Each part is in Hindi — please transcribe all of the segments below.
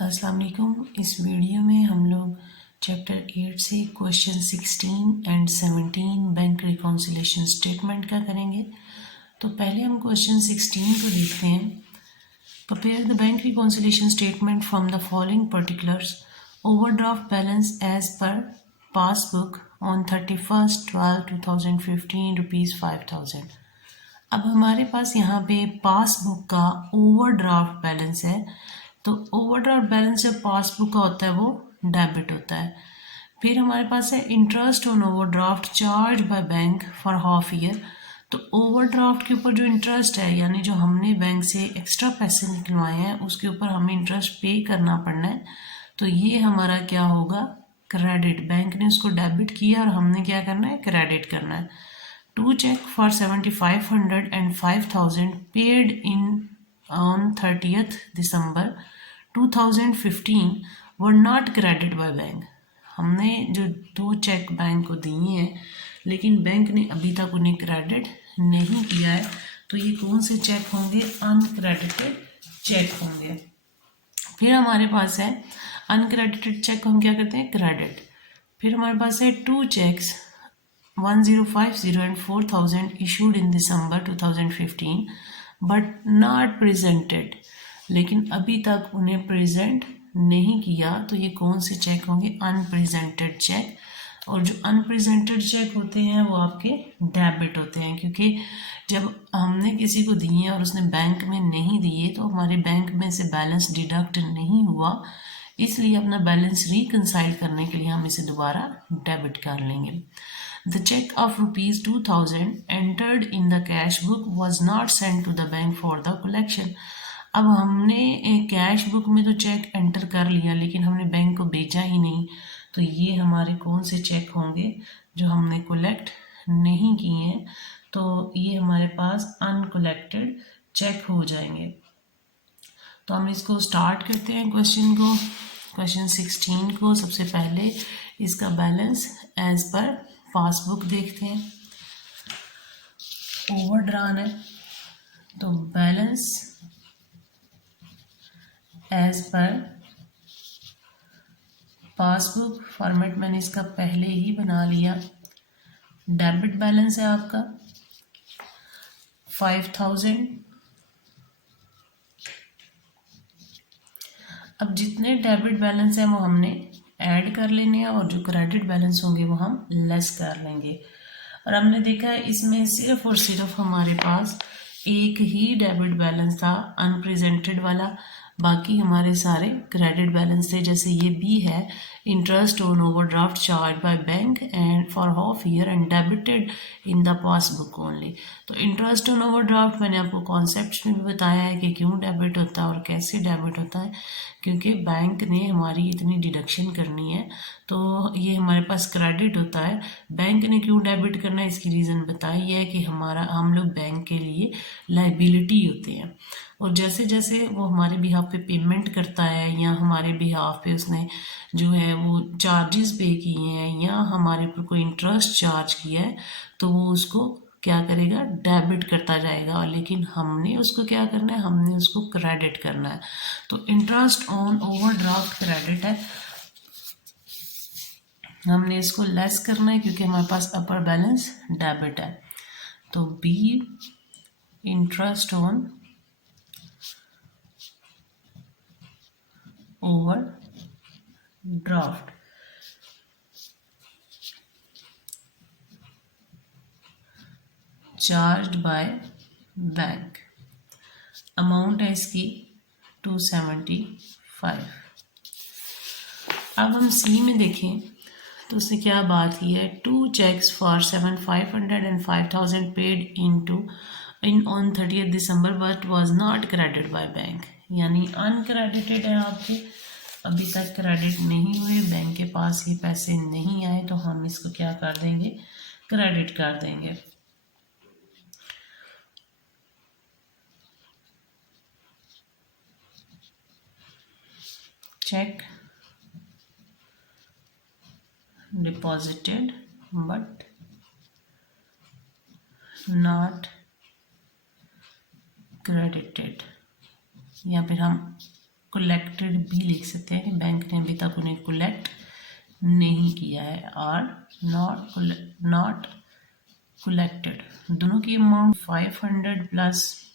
अस्सलाम वालेकुम। इस वीडियो में हम लोग चैप्टर 8 से question 16 and 17 bank reconciliation statement का करेंगे। तो पहले हम क्वेश्चन 16 को देखते हैं। Prepare the bank reconciliation statement from the following particulars. Overdraft balance as per passbook on 31/12/2015 ₹5,000। अब हमारे पास यहाँ पे पासबुक का ओवरड्राफ्ट बैलेंस है। तो ओवरड्राफ्ट बैलेंस जब पासबुक का होता है वो डेबिट होता है। फिर हमारे पास है interest on overdraft charge by bank for half year. तो ओवरड्राफ्ट के ऊपर जो इंटरेस्ट है, यानी जो हमने बैंक से एक्स्ट्रा पैसे निकलवाए हैं उसके ऊपर हमें इंटरेस्ट पे करना पड़ना है। तो ये हमारा क्या होगा, क्रेडिट। बैंक ने उसको डेबिट किया और हमने क्या करना है, क्रेडिट करना है। Two check for 7,500 and 5,000 paid in on 30th December 2015 were not credited by bank। हमने जो दो चेक बैंक को दिए हैं लेकिन बैंक ने अभी तक उन्हें क्रेडिट नहीं किया है। तो ये कौन से चेक होंगे, अनक्रेडिटेड चेक होंगे। फिर हमारे पास है अनक्रेडिटेड चेक को हम क्या करते हैं, क्रेडिट। फिर हमारे पास है two checks 1050 and 4000 issued in December 2015 but not presented, लेकिन अभी तक उन्हें प्रेजेंट नहीं किया। तो ये कौन से चेक होंगे, अनप्रेजेंटेड चेक। और जो अनप्रेजेंटेड चेक होते हैं वो आपके डेबिट होते हैं, क्योंकि जब हमने किसी को दिए और उसने बैंक में नहीं दिए तो हमारे बैंक में से बैलेंस डिडक्ट नहीं हुआ, इसलिए अपना बैलेंस रिकंसाइल करने के लिए हम इसे दोबारा डेबिट कर लेंगे। The check of ₹2,000 entered in the cash book was not sent to the bank for the collection। अब हमने एक कैश बुक में तो चेक एंटर कर लिया लेकिन हमने बैंक को बेचा ही नहीं। तो ये हमारे कौन से चेक होंगे जो हमने कलेक्ट नहीं किए हैं। तो ये हमारे पास अनकलेक्टेड चेक हो जाएंगे। तो हम इसको स्टार्ट करते हैं क्वेश्चन को। क्वेश्चन 16 को सबसे पहले इसका बैलेंस एज पर पासबुक देखते हैं। ओवरड्रान है तो balance as per passbook format मैंने इसका पहले ही बना लिया। डेबिट बैलेंस है आपका 5,000। अब जितने डेबिट बैलेंस है वो हमने ऐड कर लेने हैं और जो क्रेडिट बैलेंस होंगे वो हम लेस कर लेंगे। और हमने देखा है इसमें सिर्फ और सिर्फ हमारे पास एक ही डेबिट बैलेंस था, अनप्रेजेंटेड वाला। बाकी हमारे सारे क्रेडिट बैलेंस थे। जैसे ये भी है, interest on overdraft charge by bank and for half year and debited in the passbook only. तो इंटरेस्ट ऑन ओवरड्राफ्ट मैंने आपको कॉन्सेप्ट्स में भी बताया है कि क्यों डेबिट होता है और कैसे डेबिट होता है, क्योंकि बैंक ने हमारी इतनी डिडक्शन करनी है तो ये हमारे पास क्रेडिट होता है। बैंक ने क्यों डेबिट करना है, इसकी रीज़न बताई है कि हम लोग बैंक के लिए लाइबिलिटी होते हैं। और जैसे जैसे वो हमारे बिहाफ पे पेमेंट करता है या हमारे बिहाफ पे उसने जो है वो चार्जेस पे किए हैं या हमारे ऊपर कोई इंटरेस्ट चार्ज किया है तो वो उसको क्या करेगा, डेबिट करता जाएगा। लेकिन हमने उसको क्या करना है, हमने उसको क्रेडिट करना है। तो इंटरेस्ट ऑन ओवरड्राफ्ट क्रेडिट है, हमने इसको लेस करना है क्योंकि हमारे पास अपर बैलेंस डेबिट है। तो B interest on overdraft charged by bank. Amount है इसकी 275। अब हम सी में देखें तो उसने क्या बात की है, two cheques for 7,500 and 5,000 paid in on 30th December but was not credit by bank. यानी अनक्रेडिटेड है आपके, अभी तक क्रेडिट नहीं हुए, बैंक के पास ये पैसे नहीं आए तो हम इसको क्या कर देंगे, क्रेडिट कर देंगे। Cheque deposited but not credited, या फिर हम कलेक्टेड भी लिख सकते हैं कि बैंक ने अभी तक उन्हें कलेक्ट नहीं किया है, आर नॉट कलेक्टेड। दोनों की अमाउंट 500 प्लस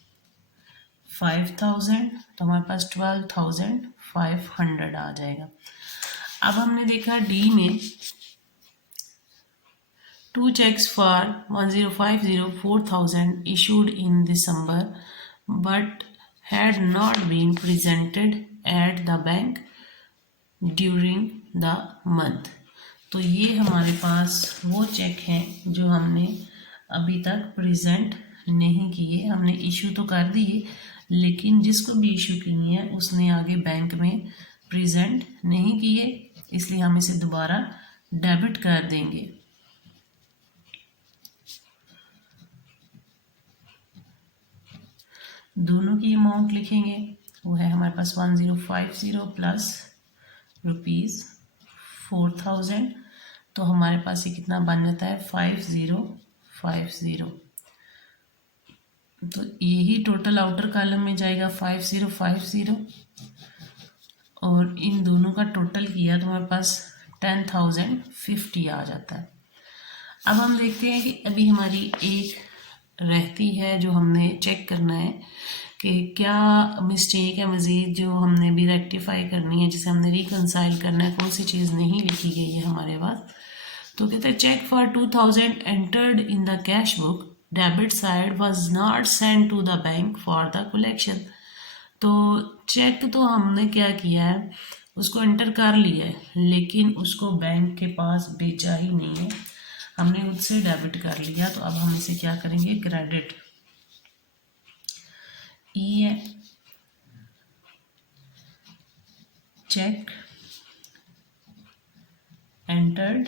5000, तो हमारे पास 12,500 आ जाएगा। अब हमने देखा डी में 2 checks for 1050 issued in December but had not been presented at the bank during the month। तो ये हमारे पास वो चेक हैं जो हमने अभी तक प्रेजेंट नहीं किए, हमने इशू तो कर दिए लेकिन जिसको भी इशू किए हैं उसने आगे बैंक में प्रेजेंट नहीं किए, इसलिए हम इसे दोबारा डेबिट कर देंगे। दोनों की अमाउंट लिखेंगे, वो है हमारे पास 1050 प्लस ₹4000, तो हमारे पास ये कितना बन जाता है 5050। तो यही टोटल आउटर कॉलम में जाएगा 5050 और इन दोनों का टोटल किया तो हमारे पास 10,050 आ जाता है। अब हम देखते हैं कि अभी हमारी एक रहती है जो हमने चेक करना है कि क्या मिस्टेक है मज़ीद जो हमने भी रेक्टिफाई करनी है, जिसे हमने रिकंसाइल करना है, कौन सी चीज़ नहीं लिखी गई है हमारे पास। तो कहते हैं cheque for 2000 entered in the cash book, debit side was not send to the bank for the collection. तो चेक तो हमने क्या किया है, उसको एंटर कर लिया है लेकिन उसको बैंक के पास भेजा ही नहीं है, हमने उससे डेबिट कर लिया। तो अब हम इसे क्या करेंगे, क्रेडिट ई है, cheque entered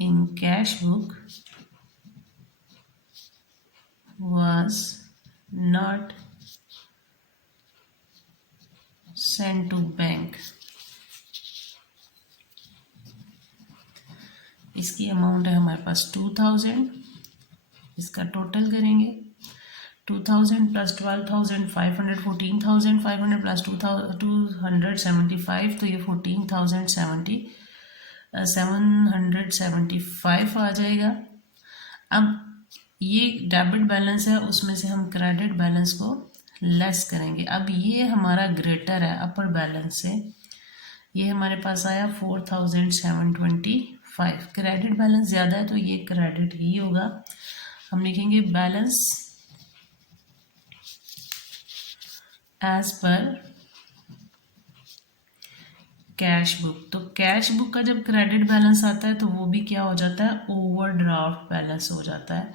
in cash book was not sent to bank. इसकी अमाउंट है हमारे पास 2000, इसका टोटल करेंगे 2000 प्लस 12,500 14,500 प्लस 275, तो ये 14,775 आ जाएगा। अब ये डेबिट बैलेंस है, उसमें से हम क्रेडिट बैलेंस को लेस करेंगे। अब ये हमारा ग्रेटर है अपर बैलेंस से, ये हमारे पास आया 4,725। क्रेडिट बैलेंस ज़्यादा है तो ये क्रेडिट ही होगा। हम लिखेंगे balance as per cash book. तो कैश बुक का जब क्रेडिट बैलेंस आता है तो वो भी क्या हो जाता है, ओवरड्राफ्ट बैलेंस हो जाता है।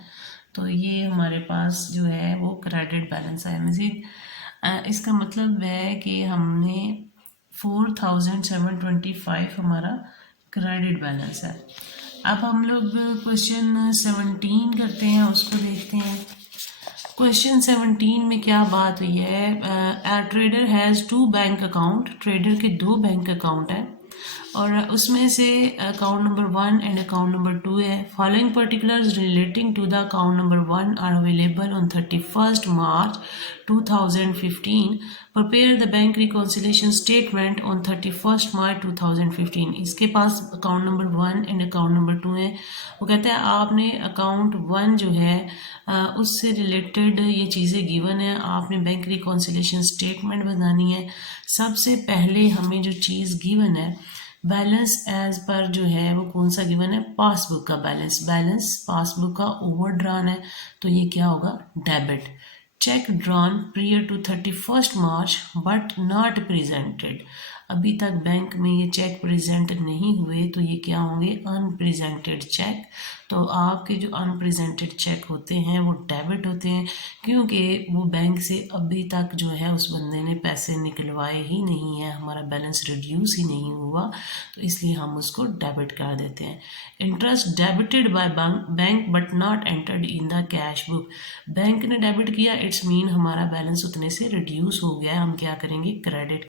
तो ये हमारे पास जो है वो क्रेडिट बैलेंस है। मज़ीद इसका मतलब है कि हमने 4,725 हमारा क्रेडिट बैलेंस है। अब हम लोग क्वेश्चन 17 करते हैं, उसको देखते हैं। क्वेश्चन 17 में क्या बात हुई है, trader has 2 bank account, trader के 2 बैंक अकाउंट हैं और उसमें से account number 1 and account number 2 है। Following particulars relating to the account number 1 are available on 31st March 2015। Prepare the bank reconciliation statement on 31st March 2015। इसके पास account number 1 and account number 2 है। वो कहता है आपने अकाउंट 1 जो है उससे रिलेटेड ये चीज़ें गिवन है, आपने बैंक रिकॉन्सिलेशन स्टेटमेंट बनानी है। सबसे पहले हमें जो चीज़ गिवन है बैलेंस एज पर जो है वो कौन सा गिवन है, पासबुक का बैलेंस। बैलेंस पासबुक का ओवरड्रॉन है तो ये क्या होगा, debit. Cheque drawn prior to 31st March but not presented. अभी तक बैंक में ये चेक प्रेजेंट नहीं हुए तो ये क्या होंगे, अनप्रेजेंटेड चेक। तो आपके जो अनप्रेजेंटेड चेक होते हैं वो डेबिट होते हैं क्योंकि वो बैंक से अभी तक जो है उस बंदे ने पैसे निकलवाए ही नहीं है, हमारा बैलेंस रिड्यूस ही नहीं हुआ, तो इसलिए हम उसको डेबिट कर देते हैं। Interest debited by bank but not entered in the cash book. Bank ने डेबिट किया, इट्स मीन हमारा बैलेंस उतने से रिड्यूस हो गया, हम क्या करेंगे, क्रेडिट।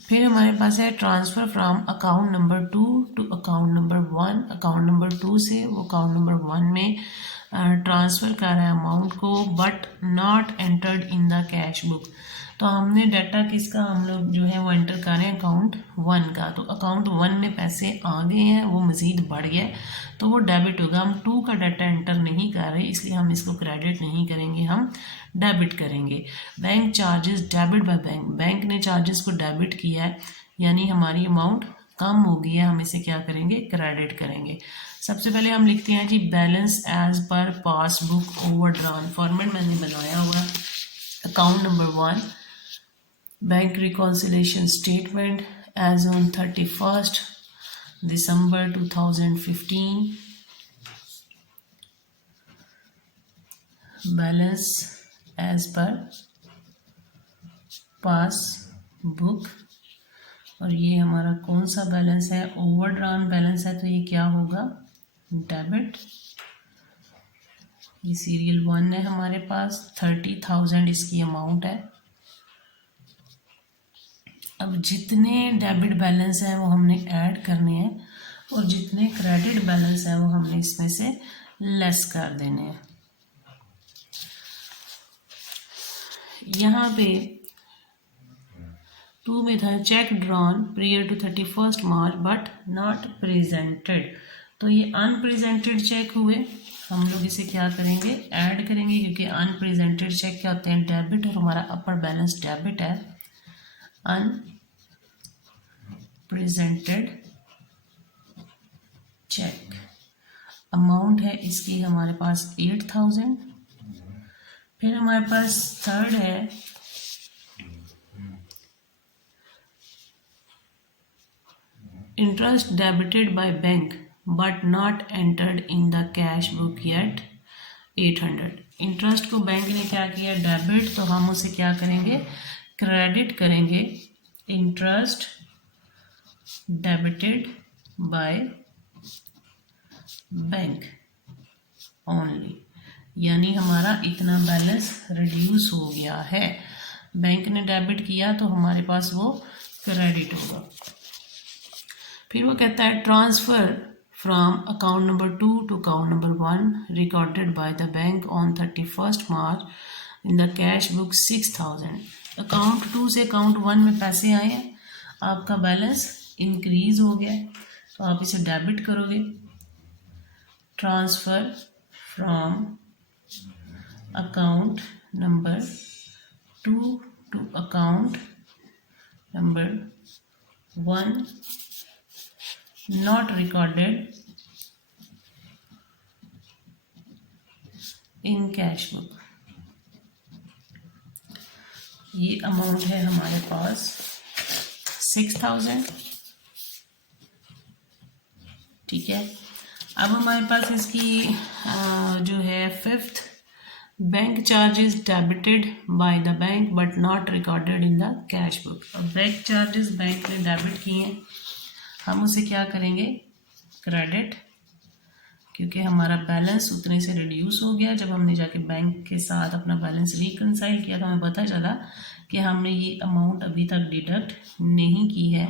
फिर हमारे पास है transfer from account number 2 to account number 1। Account number 2 से वो अकाउंट नंबर 1 में ट्रांसफ़र कर रहा है अमाउंट को but not entered in the cash cash book. तो हमने डाटा किसका हम लोग जो है वो एंटर कर रहे हैं अकाउंट 1 का। तो अकाउंट 1 में पैसे आ गए हैं, वो मज़ीद बढ़ गया तो वो डेबिट होगा। हम 2 का डाटा एंटर नहीं कर रहे इसलिए हम इसको क्रेडिट नहीं करेंगे, हम डेबिट करेंगे। Bank charges debit by bank, bank ने चार्जेस को डेबिट किया है यानी हमारी अमाउंट कम हो गई है, हम इसे क्या करेंगे क्रेडिट करेंगे। सबसे पहले हम लिखते हैं जी balance as per passbook overdrawn, format मैंने बनाया हुआ। Account number 1 bank reconciliation statement as on 31 दिसंबर 2015, बैलेंस एज पर पासबुक, और ये हमारा कौन सा बैलेंस है, ओवरड्रान बैलेंस है तो ये क्या होगा डेबिट। ये सीरियल 1 है हमारे पास, 30,000 इसकी अमाउंट है। अब जितने डेबिट बैलेंस है वो हमने ऐड करने हैं और जितने क्रेडिट बैलेंस है वो हमने इसमें से लेस कर देने हैं। यहाँ पे 2 में था cheque drawn prior to 31 March but not presented, तो ये अनप्रेजेंटेड चेक हुए, हम लोग इसे क्या करेंगे ऐड करेंगे क्योंकि अनप्रेजेंटेड चेक क्या होते हैं डेबिट, और हमारा अपर बैलेंस डेबिट है। अनप्रेजेंटेड चेक अमाउंट है इसकी हमारे पास 8,000। फिर हमारे पास थर्ड है interest debited by bank but not entered in the cash book yet 800। Interest को बैंक ने क्या किया डेबिट, तो हम उसे क्या करेंगे क्रेडिट करेंगे। Interest debited by bank only, यानी हमारा इतना बैलेंस रिड्यूस हो गया है, बैंक ने डेबिट किया तो हमारे पास वो क्रेडिट होगा। फिर वो कहता है transfer from account number 2 to account number 1 recorded by the bank on 31 March in the cash book 6,000। Account 2 से अकाउंट 1 में पैसे आए हैं, आपका बैलेंस इंक्रीज हो गया तो आप इसे डेबिट करोगे। Transfer from account number 2 to account number 1 not recorded in cash book। ये अमाउंट है हमारे पास 6,000, ठीक है। अब हमारे पास इसकी जो है fifth bank charges debited bye the bank but not recorded in the cash book. अब बैंक चार्जेस बैंक ने डेबिट किए हैं, हम उसे क्या करेंगे क्रेडिट, क्योंकि हमारा बैलेंस उतने से रिड्यूस हो गया। जब हमने जाके बैंक के साथ अपना बैलेंस रिकंसाइल किया तो हमें पता चला कि हमने ये अमाउंट अभी तक डिडक्ट नहीं की है,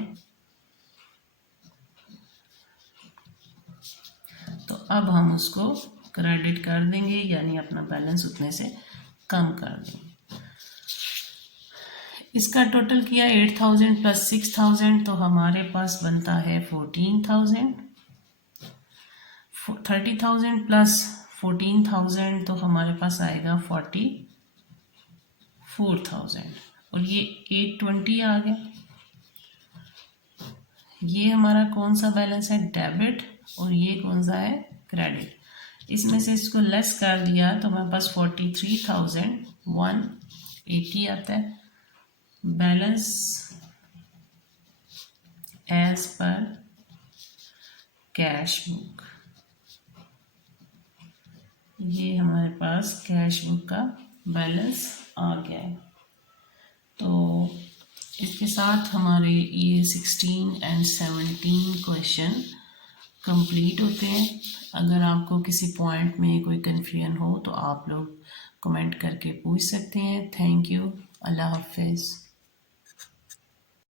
तो अब हम उसको क्रेडिट कर देंगे यानी अपना बैलेंस उतने से कम कर देंगे। इसका टोटल किया 8,000 प्लस 6,000 तो हमारे पास बनता है 14,000। 30,000 प्लस 14,000 तो हमारे पास आएगा 44,000 और ये 820 आ गया। ये हमारा कौन सा बैलेंस है डेबिट और ये कौन सा है क्रेडिट। इसमें से इसको लेस कर दिया तो हमारे पास 43,180 आता है। Balance as per cash book, ये हमारे पास कैश बुक का बैलेंस आ गया है। तो इसके साथ हमारे ये 16 एंड 17 क्वेश्चन कंप्लीट होते हैं। अगर आपको किसी पॉइंट में कोई कन्फ्यूजन हो तो आप लोग कमेंट करके पूछ सकते हैं। थैंक यू, अल्लाह हाफिज़।